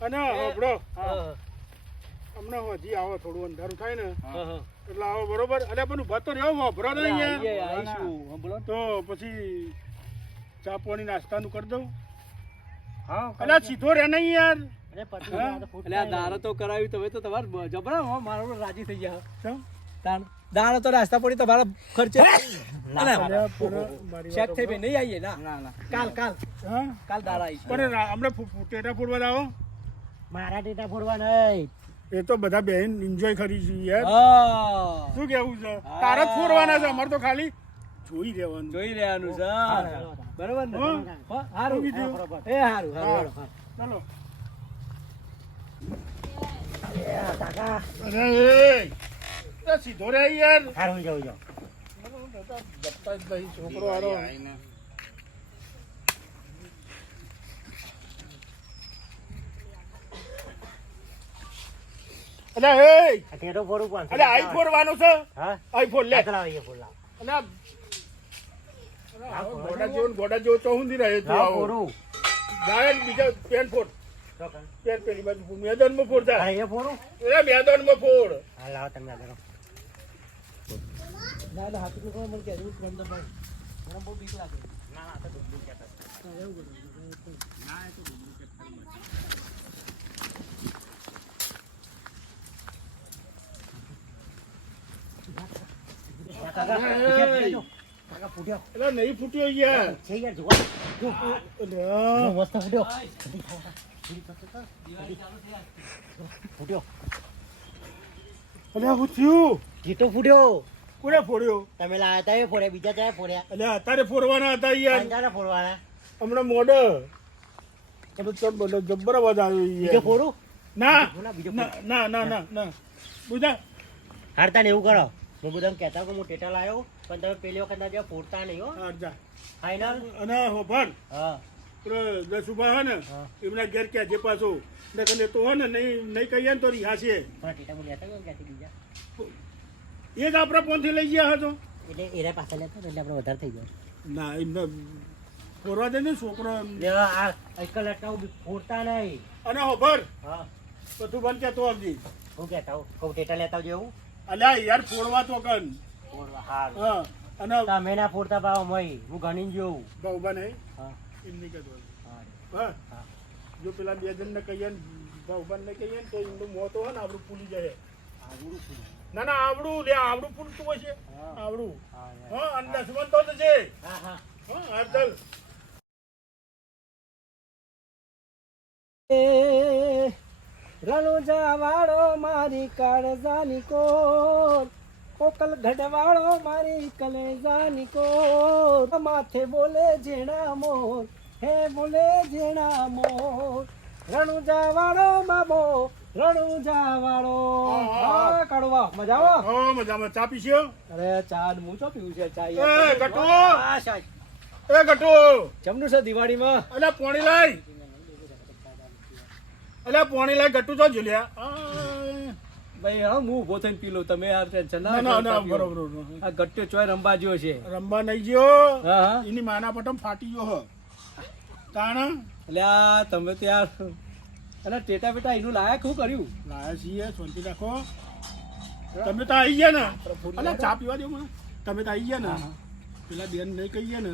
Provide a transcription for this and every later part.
અને આપણો હા, હમણાં હજી આવો થોડું અંધારું થાય ને. હા, હા. એટલે આવો બરોબર. અરે પણ ઊભા તો રહ્યો વાપરો નહીં તો પછી ચા પાણી નાસ્તાનું કરી દઉં. હા, અલ્યા સીધો રે નહીં યાર. દારો તો કરાવ્યું તમે તો તમારે જબરા હો, મારો પણ રાજી થઈ ગયા? તાણ દાડો તો નાસ્તા પડી તમારા ખર્ચે શેક થઈ ભાઈ નહીં આવીએ ના. ના, ના. કાલ કાલ. હા? કાલ દાડા આવીશું પણ હમણાં ફૂ- ફૂ- ટેટા ફોડવા આવો મારા ટેટા ફોડવા નહીં. એ તો બધા બેન એન્જોય કરી છે યાર શું કેવું છે? તારા જ ફોડવાના છે અમારે તો ખાલી જોઈ રહેવાનું. જોઈ રહેવાનું છે. બરોબર ને? સારું? એ સારું સારું. ચાલો. કાકા. અરે એ. એ સીધો રે યાર. સારું જાઉં જાઉં છોકરો આરો આઈને. અલ્યા એ આ ટેટો ફોડું પાંચસો અલ્યા આઈ ફોડવાનું છે? હા? આઈફોન લે. આ ચલાવો, એ ફોડ લાવો. અલ્યા ગોડા જેવો ગોડા જો તો હુંધી રહે તો આવો. ફોડું. જાય બીજો બીજા પેન ફોડ. પેન પેલી બાજુ મેદાનમાં ફોડતા હા, એ ફોડું? એ મેદાનમાં ફોડ. હા લાવ તમે આ કરો ના ના હાથ કો મને કે જ બંધ ભાઈ. મને બહુ બીક લાગે. ના ના તો duplicate કેતા એવું કાકા, ફૂટ્યા, ફૂટ્યા જો. કાકા, ફૂટ્યો. એટલે નહીં ફૂટ્યો યાર છે યાર, જો. જો, મસ્ત ફૂટ્યો. ફૂટ્યો. અલ્યા હું થયું? જીતો ફૂટ્યો. કોને ફોડ્યો? તમે લાયા તા એ ફોડ્યા બીજા ક્યાં ફોડ્યા. અલ્યા અત્યારે ફોડવાના હતા યાર. ક્યારે ફોડવાના. હમણાં મોડે. એટલે તો બધો જબ્બર અવાજ આવ્યો બીજો ફોડું? ના ના, ના ના ના ના. ના હારતા ને એવું કરો. હું બધા કહેતા કે હું ટેટા લાવ્યો પણ તમે પેલી વખત ના ત્યાં ફોડતા નહીં હો. હા ફાઈનલ અને હોભર હા. પેલો દસુભા હે ને હા. એમના ઘેર ક્યાં જે પાછો? ને કને તો હે ને નહીં નહીં કહીએ ને તો રિહા છે. એ જ આપણા ફોનથી લઈ ગયા હતો એટલે એના પાસે લેતા એટલે આપણે વધારે થઈ ગયા. ના એમને ફોરવા દે ને છોકરો આ આજકાલ એટલા ફોડતા નહીં. અને હોભર હા. બધું બંધ કહેતો આવજી. હું કહેતા હું કહું ટેટા લેતા આવજો એવું. અલ્યા યાર ફોડવા તો કન. ફોડવા હા હા અને તમે ના ફોડતા પાવ મય હું ગણી જોઉં. બહુ બને. હા. એમ નહીં હા. જો પેલા બે જણ ને કહીએ ને ભાઉભા ને કહીએ ને તો એમનું મોત હોય ને આપણું ફૂલી જાય. આવડું. ના ના આવડું લે આવડું ફૂલતું હોય છે. હા. આવડું. હા અને દસમન તો છે. હા હા. હા હા ચાલ. રણુજા વાળો મારી કાળજાની કોર. કોકલ ગઢવાળો મારી કલેજાની કોર. માથે બોલે જેણા મોર હે બોલે જેણા મોર. રણુજા વાળો બાબો રણુજા વાળો હા કડવા મજા આવો? હા મજામાં. ચા પીશો અરે ચા હું ચો પીવું છે ચા એ ગટુ હા સાહેબ. એ ગટુ જમનું છે દિવાળીમાં? અલ્યા પોણી લાય. અલ્યા પોણી લાય ગટુ તો જુલ્યા. ભાઈ હા હું ઊભો થઈને પી લઉં. તમે યાર ટેન્શન ના ના ના બરોબર આ ગટ્ટો ચોય રંબા જ્યો છે. રમવા નહીં ગયો હા હા. એની માના પટમ ફાટી ગયો હ. તાણ? એટલે આ તમે તો યાર અને ટેટા બેટા એનું લાયક શું કર્યું? લાયા છીએ શાંતિ રાખો. તમે તો આવી ગયા ને. અલ્યા ચા પીવા દો મને. તમે તો આવી ગયા ને. પેલા બેન નહીં કહીએ ને.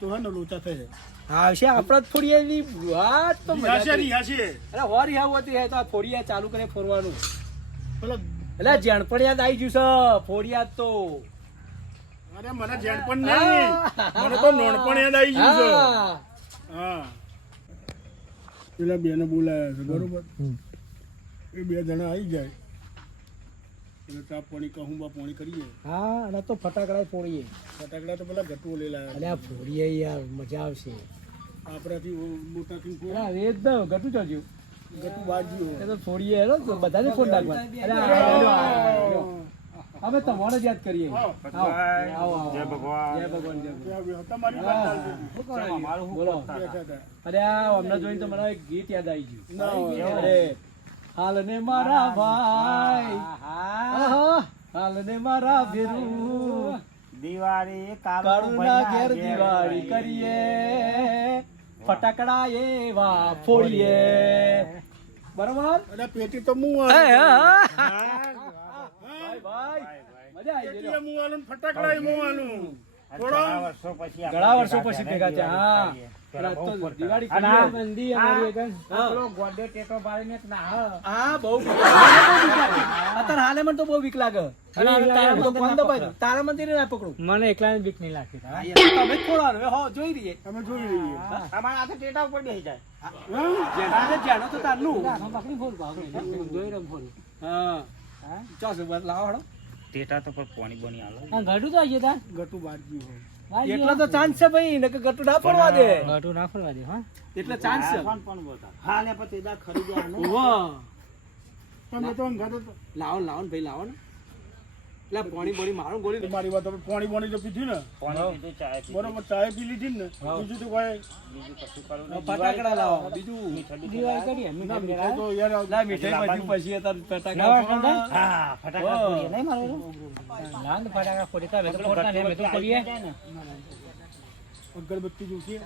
તો હે ને લોચા થશે આવશે. આપણા થોડી એની વાત તો મજા છે કરી. રિહા છે અરે હોરી હાવ હતી હે તો આ ફોડિયા ચાલુ કરે ફોરવાનું. એટલે જેણપણ યાદ આવી ગયું છે. ફોડિયા તો. અરે મને જેન નહીં. મને તો નોણપણ યાદ આવી ગયું છે. હા. હા. પેલા બેને બોલાયા છે બરોબર? એ બે જણા આવી જાય. એટલે ચા પાણી કહું પાણી કરીએ? હા અને તો ફટાકડા ફોડીએ. ફટાકડા તો પેલા ગટુ લઈ લાયા. અરે ફોડીએ યાર મજા આવશે. આપણાથી મોટાથી અરે આ એકદમ ઘટું ચાલ્યું ગટુ બાજુ એ તો ફોડીએ હેરો બધાને ફોન નાખવા અરે. અમે તમારે જ યાદ કરીએ. આવો. આવો, આવો, આવો. જય ભગવાન. જય ભગવાન જય તમારી વાત બોલો. અરે આ હમણાં જોઈને તો મને એક ગીત યાદ આવી ગયું. અરે હાલ ને મારા ભાઈ. હાલ ને મારા ભેરું. દિવાળી કાળુના ઘેર દિવાળી કરીએ. ફટાકડા એવા ફોડીએ. બરોબર? અરે પેટી તો મું? ભાઈ ભાઈ. મજા આવી ગઈ. મું આલું ફટાકડા મું આલું. ઘણા વર્ષો પછી ઘણા વર્ષો ભેગા પછી થયા ભેગા થયા, હા. તો દિવાળી અને કરીએ. આ મંદી આ- અમારી એકન. આ પેલો ગોડે ટેટો પાડીને હા. બહુ અત્યારે હાલે મને તો બહુ બીક લાગે. તારા તો કોણ દબાય? તારા મંદિરે ના પકડું? મને એકલા બીક નહીં લાગતી. હા, તમે હો, જોઈ રહીએ અમે જોઈ રહીએ અમારા હાથે ટેટા ઉપર બેસી જાય. જાણો તો તારનું. પકડી ફોલ જોઈ રમ ફોલ હા. ચાલો બસ લાવો હળો ટેટા તો પર પાણી બની આલો. હા ઘડું તો આઈએ તા ગટુ બારજી હોય. એટલો તો ચાન્સ છે ભાઈ નકર ગટુ ના પડવા દે. ઘડું ના પડવા દે હા. એટલે ચાન્સ છે. પણ પણ બોલતા હા ને પછી દા ખરીદ્યા ને તમે તો અંગાત લાવો લાવો ને ભાઈ લાવો ને. એટલે પોણી બોણી મારું ગોળી મારી વાત પાણી બોણી તો પીધી ને. બરોબર ચાય પી લીધી ને? બીજું તો. ફટાકડા લાવો. બીજું. મીઠાઈ દિવાળી કરીએ મીઠાઈ મીઠાઈ તો યાર ના મીઠાઈ પછી પછી અત્યારે ફટાકડા હા ફટાકડા નહીં મારે લાંદ ફટાકડા ફોડી તા તો ફોડતા નહીં તો કરીએ અગરબત્તી જોશે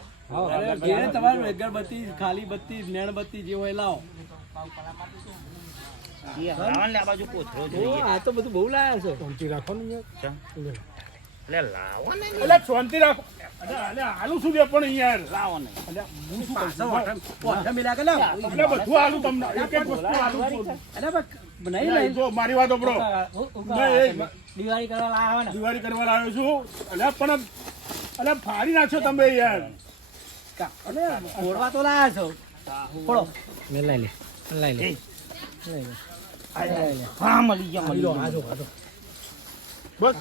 અરે ઘેરે તમારે અગરબત્તી ખાલી બત્તી નેણબત્તી જે હોય લાવો. આ બાજુ કોથળો જોઈએ આ તો બધું બહુ લાયા છે. શાંતિ રાખો યાર લાવો ને એટલે શાંતિ રાખો. અરે અરે શું દે પણ યાર લાવો ને હું શું કહું પાછા છું? ઓઠા- ઓઠા મિલા કે લાવો. એટલે બધું આલું તમને એક એક વસ્તુ આલું છું. અરે બા, નહીં નહીં, જો મારી વાત દિવાળી કરવા લાવવા ને. દિવાળી કરવા લાવ્યો છું. અલ્યા પણ અલ્યા ફાડી નાખ્યો તમે યાર. ફોડવા તો લાયા છો. ફોડો. લે લઈ લે લઈ લે. લઈ લે. હા મળી ગયા મળી ગયા. બસ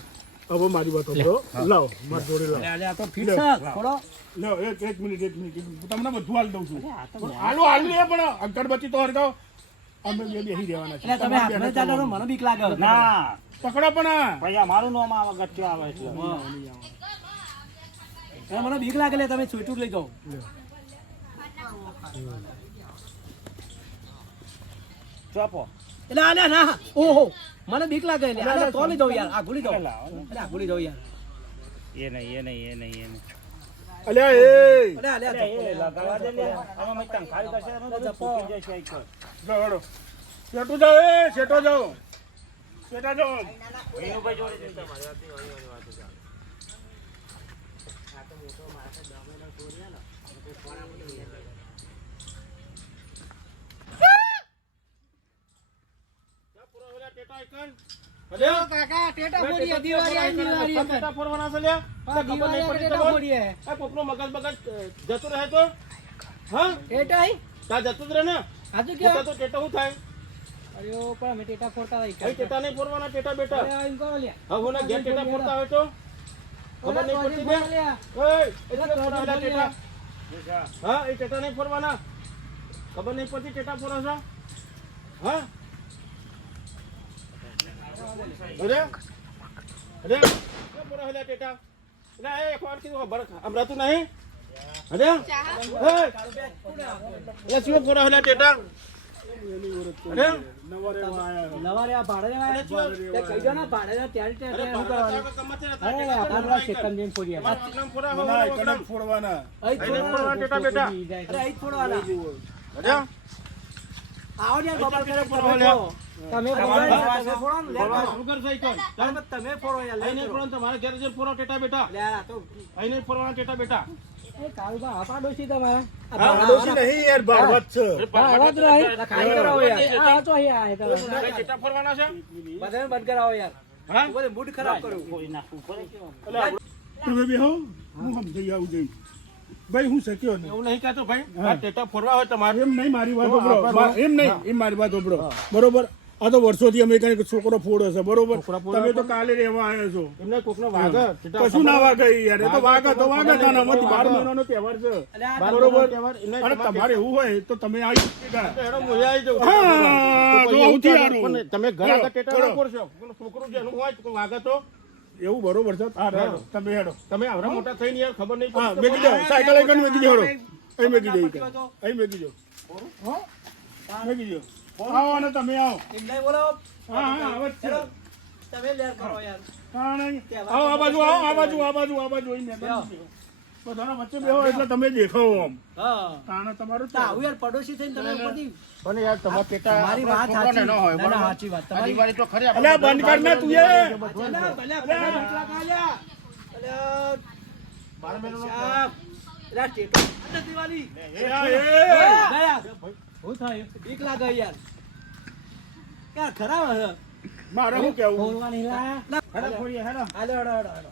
હવે મારી વાત સાંભળો લાવો મારી જોડે લાવો. આ તો ફિટ છે ફોડો લાવો એક એક મિનિટ એક મિનિટ હું તમને બધું હાલ દઉં છું. હાલો હાલ એ પણ અગરબત્તી તો હરગાવ. અમે બે બેસી રહેવાના છે તમે આપણે ચાલો મને બીક લાગે. ના. પકડો પણ આ. મારું નામ આવે ગચ્ચો આવે એટલે મને બીક લાગે લે તમે છૂટું લઈ જાઓ. ચોપો. એટલે આ ના ના. ઓહો. મને બીક લાગે લે અરે તો લઈ જાઉં યાર. આ ભૂલી જાઉં. અરે આ ભૂલી જાઉં યાર. એ નહીં એ નહીં એ નહીં એ નહીં. અલ્યા એ. આ લે આ એ. લગાવવા દે લે આમાં મેં તંખાઈ કરશે ને બધું ફૂટી જશે એક. જાઓ, હેડો. શેઠું જાવ એ શેઠો જાવ શેઠા જાવ વિનુભાઈ જોડે જઈને તમારી વાત વાળી વાતો ચાલે. કાકા ટેટા ફોડીએ દિવાળી આવી દિવાળી એક ટેટા ફોડવાના છે લ્યા? ખબર નહીં પડતી ટેટા? છો? હા? અરે? છે લ્યા ટેટા? એટલે એ એક કીધું ખબર. હમણાં નહીં? અરે? એ, શું ફોડો છે ટેટા? ને ફોડવાના. આવો ને યાર, બબાલ કરે ફોડો. તમે તમે ફોડો. તમે તમે યાર, લે અહીં નહીં ફોડો. તમારે ઘેર જે ફોડો ટેટા બેટા લે આ તો અહીં નહીં ફોડવાના ટેટા બેટા એ કાલબા આપા ડોશી તમારે. આ ભાડા- નહીં યાર ભાડવત છે. અવાજ રહી. કાઈ કરાવો યાર. આ તો અહીંયા આ. ટેટા ફોડવાના છે? બધાને બંધ કરાવો યાર. હા? બધે મૂડ ખરાબ કરો. કોઈ ના ઉપર કે તમે બેહો હું સમજાઈ આવું જઈ ભાઈ હું શક્યો નહીં. એવું નહીં કહેતો ભાઈ. આ ટેટા ફોડવા હોય તમારે. એમ નહીં મારી વાત સાંભળો. એમ નહીં એમ મારી વાત સાંભળો. બરોબર? આ તો વર્ષોથી અમે કઈ છોકરો ફોડો છે બરોબર? તમે તો કાલે રહેવા આવ્યા છો. એમને કોકનો વાઘ કશું ના વાગે યાર એ તો વાઘ તો વાઘ હતા ને આમાંથી બાર મહિનાનો તહેવાર છે. બરોબર? અને તમારે એવું હોય તો તમે આવી હા જો આવતી. તમે ઘર આગળ ટેટા. ના ફોડશો. છોકરું જેનું હોય તો વાગે તો એવું બરોબર છે? તમે હેડો. તમે આવડા મોટા થઈને યાર ખબર નહીં હા મેકી દો. સાયકલ એકન મેકી દો હેડો. અહીં મેકી દો. અહીં મેકી દો. હા? મેકી દો. આવો અને તમે આવો. એમ નહીં બોલાવો. હા હા આવે જ તમે લેર કરો યાર. હા, નહીં. આવો આ બાજુ આવો આ બાજુ આ બાજુ આ બાજુ અહીં મેદાન છે. બધાના વચ્ચે બેહો એટલે તમે દેખાવો આમ. હા. તાણે તમારું તો આવું યાર પડોશી થઈને તમે ઉપરથી પણ યાર તમારા પેટા તમારી વાત સાચી. ના, ના, સાચી વાત. તમારી દિવાળી તો ખરી અલ્યા બંધ કર ને તું એ. ભલે, ભલે, ભલે, કાલ્યા. અલ્યા, સાહેબ, અલ્યા, ટેટો આ નથી એ એ. ગયા. શું બીક લાગે યાર. યાર ખરાબ મારે શું કેવું? બોલવાની લા હેડો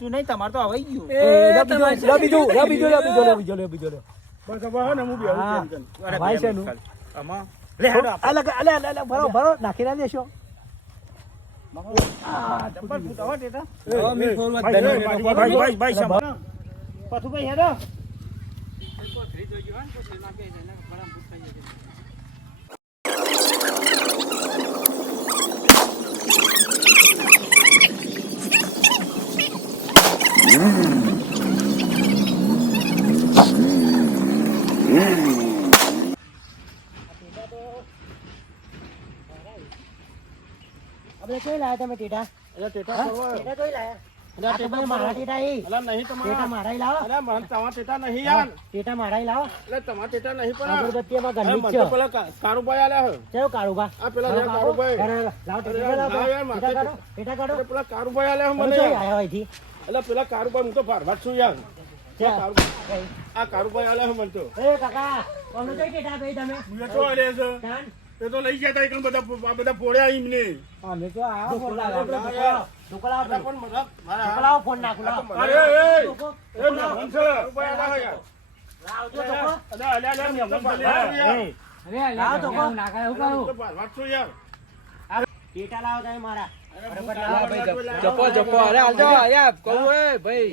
ખોટું નહીં તમારે તો આવી ગયું બીજો લે બીજો લે બીજો લે બીજો લે બીજો બસ હવે હે ને હું બી. અરે ભાઈ છે નું. આમાં. લે, અલગ અલે અલે ભરો ભરો નાખી ના દેશો ચપ્પલ ફૂટો ટેટા. હવે મેં ભાઈ, ધન્યો. ભાઈ, ભાઈ, ભાઈ, ભાઈ, ભાઈ, પથુભાઈ, હેડો. કઈ કઈ તમે ટેટા? પેલા કારુભાઈ હું તો ભારવાજ છું યાર. આ કારુભાઈ- આ કારુભાઈ મને તો. કાકા તમે. એ તો લઈ ગયા તા બધા આ બધા ફોડ્યા એમને. અમે તો આ પણ નાખો અરે એ એ છે. લાવજો ઢોકો. અરે લાવો હું કરું યાર? લાવો તમે મારા. જપો જપો. અરે હાલજો કહું એ ભાઈ.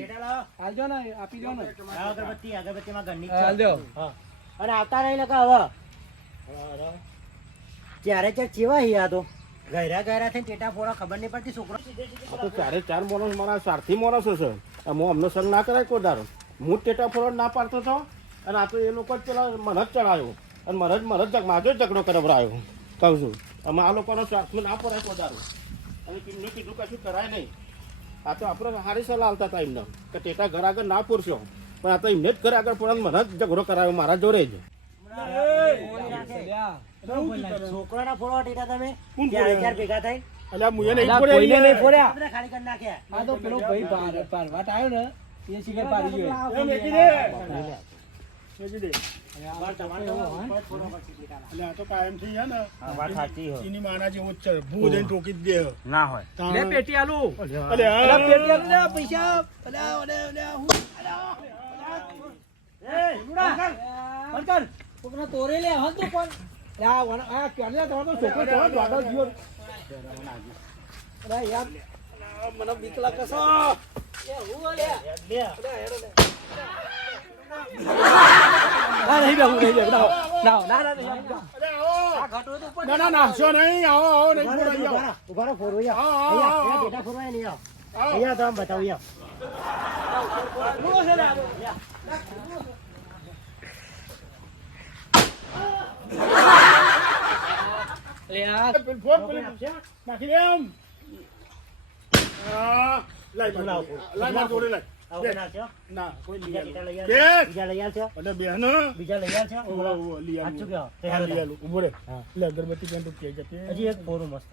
હાલજો ને આપી દો અગરબત્તી હાલજો અને આવતા નહીં લખા હવે. ત્યારે ચાર ચેવા હી તો ગયરા ગયરા થઈને ટેટા ફોડા ખબર નહીં પડતી છોકરો આ તો ચારે ચાર માણસ મારા સારથી માણસો છે આ હું અમને સંગ ના કરાય કોઈ દારો હું ટેટા ફોડો ના પાડતો હતો અને આ તો એ લોકો જ પેલા મને જ ચડાયો અને મને જ મને જ માજો જ ઝઘડો કરાવરાયો કહું છું અમે આ લોકોનો સ્વાર્થમાં ના પડાય કોઈ દારો અને એમને કીધું કશું કરાય નહીં આ તો આપણે સારી સલાહ આવતા હતા એમને કે ટેટા ઘર આગળ ના પૂરશો પણ આ તો એમને જ ઘર આગળ પૂરા મને જ ઝઘડો કરાયો મારા જોડે જ લ્યા. છોકરાના ફોડવા ટેટા તમે? ત્યાં ચાર ભેગા થઈ અલ્યા મુએ નહીં ફોડ્યા કોઈને નહીં ફોડ્યા. આપણે ખાલી કરી નાખ્યા. આ તો પેલો ભાઈ પાર- પારવાટ આવ્યો ને એ શિખર પાડી ગયો. એ મેકી દે. મેકી દે ને. વાત સાચી એની માના જેવો જ છે. ભૂ દઈને ટોકી જ દે. ના હોય. પેટી આલું. અલ્યા. અલા પેટી આલું લે પૈસા. તોરે લે હન તો પણ. આ આ કેલે તમારો છોકરો તો વાડો જીવો અલા યાર. મને બીક લાગે છે. એ હું લે લે. અલા હેડો લે. ના નહીં બેહું નહીં બેહું ના ના ના ના નહીં અલ્યા, આ ઘટો તો આવો. ના ના નાખશો નહીં. આવો આવો નહીં ઊભા રહો, ફોડાઈ ઊભા આવો. ઊભા રહો, ફોડવો આવો, આવો, અહીંયા, આવો. અહીંયા નહીં આવો. આવો. અહીંયા તો આમ અગરબત્તી હજી એક ફોરું મસ્ત.